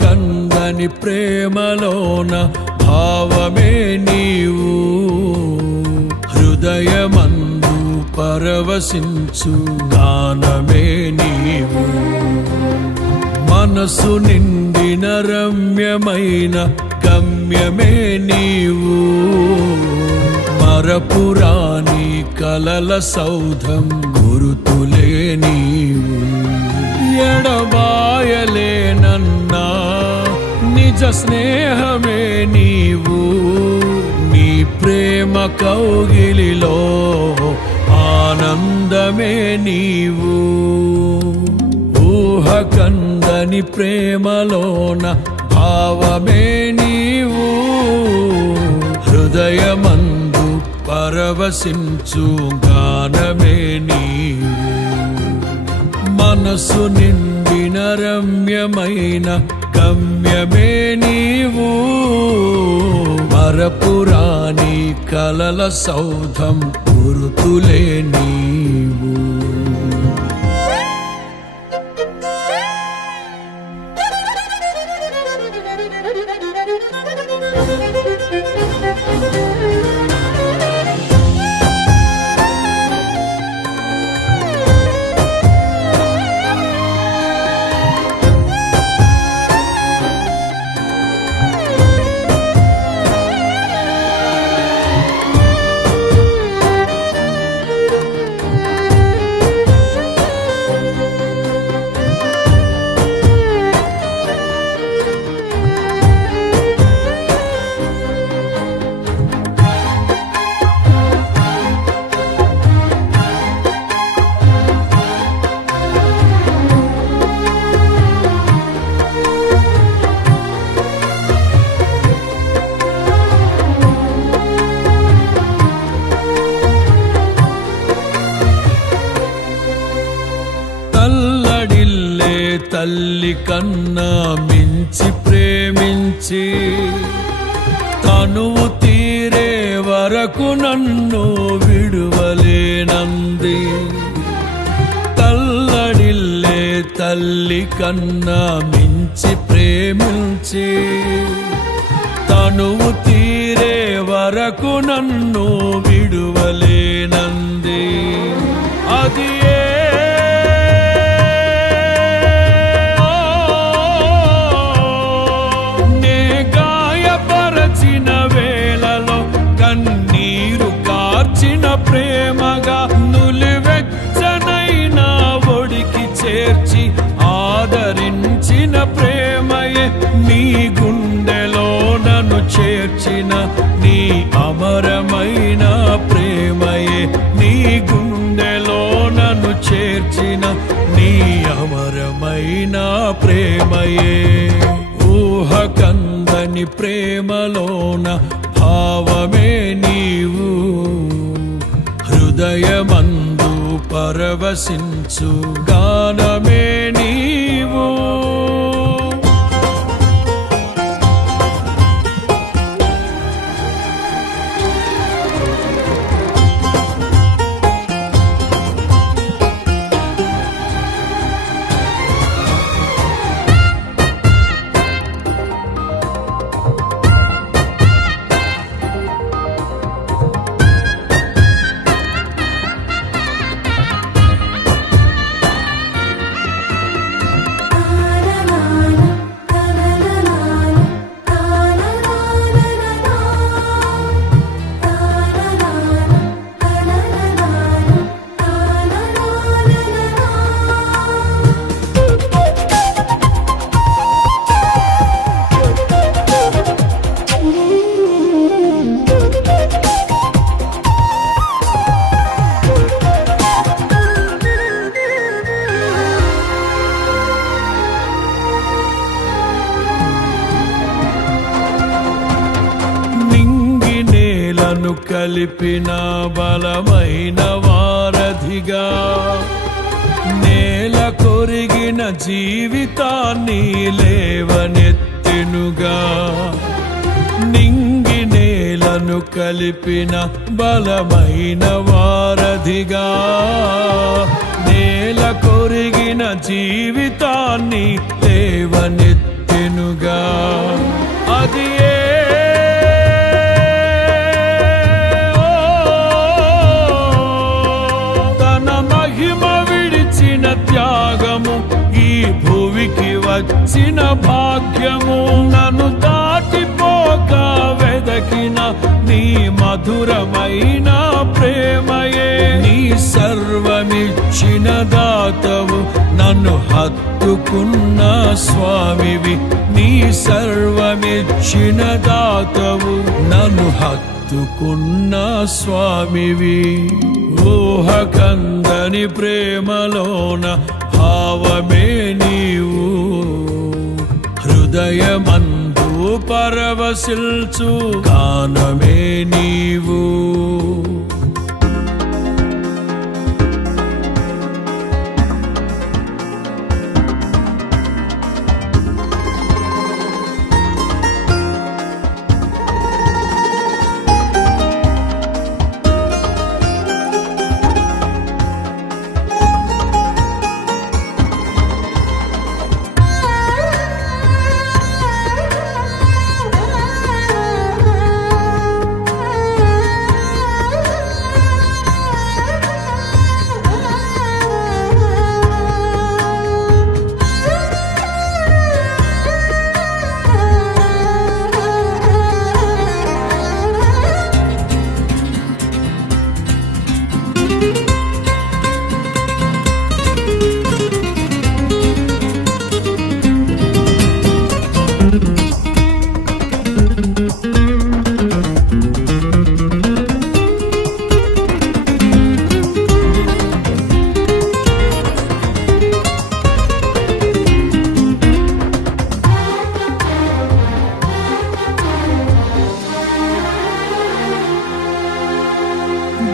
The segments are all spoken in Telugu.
కందని ప్రేమలోన భావమే నీవు, హృదయమందు పరవశించు గానమే నీవు. మనసు నిండిన రమ్యమైన గమ్యమే నీవు, మరపురాని కలల సౌధం గురుతులే నీవు. ఎడబాయలేనన్నా నిజ స్నేహమే నీవు, నీ ప్రేమ కౌగిలిలో ఆనందమే నీవు. ఊహ కందని ప్రేమలోన భావమే నీవు, హృదయమందు పరవశించు గానమే నీవు. మనసు నిండిన రమ్యమైన గమ్యమే నీవు, మరపురాని కలల సౌధం గురుతులే నీవు. తల్లి కన్నా మించి ప్రేమించి తనువు తీరే వరకు నన్ను విడువలేనంది. తల్లడిల్లే తల్లి కన్నా మించి ప్రేమించి తనువు తీరే వరకు నన్ను విడువలేనంది. అది ప్రేమగా నులివెచ్చనైనా ఒడికి చేర్చి ఆదరించిన ప్రేమయే, నీ గుండెలో నన్ను చేర్చిన నీ అమరమైన ప్రేమయే, నీ గుండెలో నన్ను చేర్చిన నీ అమరమైన ప్రేమయే. ఊహ కందని ప్రేమలోన భావమే నీవు, హృదయమందు పరవశించు గానమే నీవు. కలిపిన బలమైన వారధిగా, నేల కొరిగిన జీవితాన్ని లేవనెత్తెనుగా. నింగి నేలను కలిపిన బలమైన వారధిగా, నేల కొరిగిన జీవితాన్ని లేవనెత్తెనుగా. విడిచెనుగా. అది తన మహిమ విడిచిన త్యాగము, ఈ భూమికి వచ్చిన భాగ్యము. నన్ను దాటిపోక వెదకిన నీ మధురమైన ప్రేమయే. నీ సర్వమిచ్చిన దాతవు, నన్ను హత్తుకున్న స్వామివి. నీ సర్వమిచ్చిన దాతవు, నన్ను హత్తుకున్న స్వామివి. ఊహకందని ప్రేమలోన భావమే నీవు, హృదయమందు పరవశిల్చు గానమే నీవు.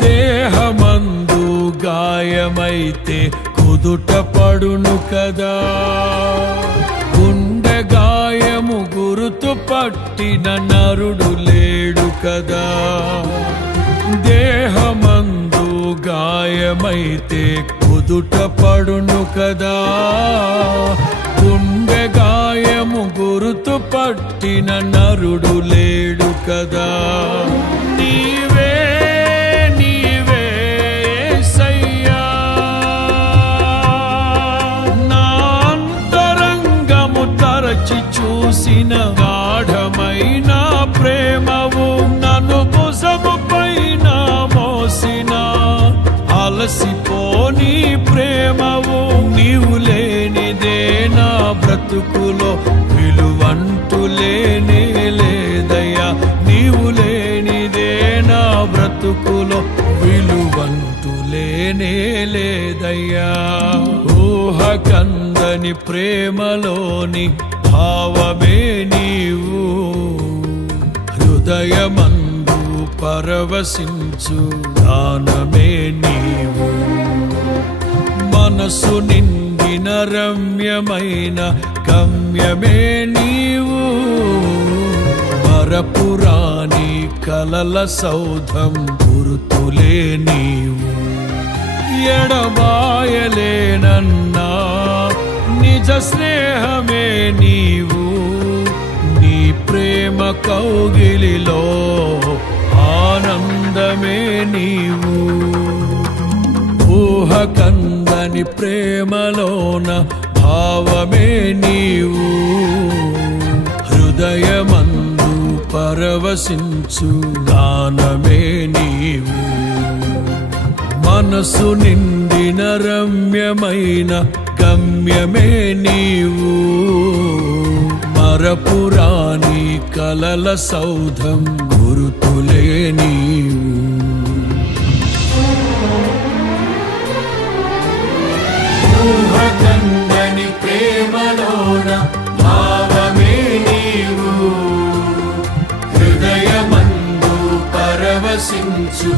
దేహమందు గాయమైతే కుదుట పడును కదా, గుండె గాయము గురుతు పట్టిన నరుడు లేడు కదా. దేహమందు గాయమైతే కుదుట పడును కదా, గుండె గాయము గురుతు పట్టిన నరుడు లేడు కదా. నీవే చూసిన గాఢమైన ప్రేమవు, నన్ను భుజము పైన మోసిన అలసిపోని ప్రేమవు. నీవు లేనిదే నా బ్రతుకులో విలువంటూ లేనే లేదయ్యా. నీవు లేనిదే నా బ్రతుకులో విలువంటూ లేనే లేదయ్యా. ఊహకందని ప్రేమలోని భావమే నీవు, హృదయమందు పరవశించు గానమే నీవు. మనసు నిండిన రమ్యమైన గమ్యమే నీవు, మరపురాని కలల సౌధం గుర్తులే నీవు. ఎడబాయలేనన్నా నిజ స్నేహమే నీవు, నీ ప్రేమ కౌగిలిలో ఆనందమే నీవు. ఊహకందని ప్రేమలోన భావమే నీవు, హృదయమందు పరవశించు గానమే నీవు. మనసు నిండిన రమ్యమైన గమ్యమే నీవు, మరపురాని కలల సౌధం గురుతులే నీవు. ఊహకందని ప్రేమలోన భావమే నీవు, హృదయమందు పరవశించు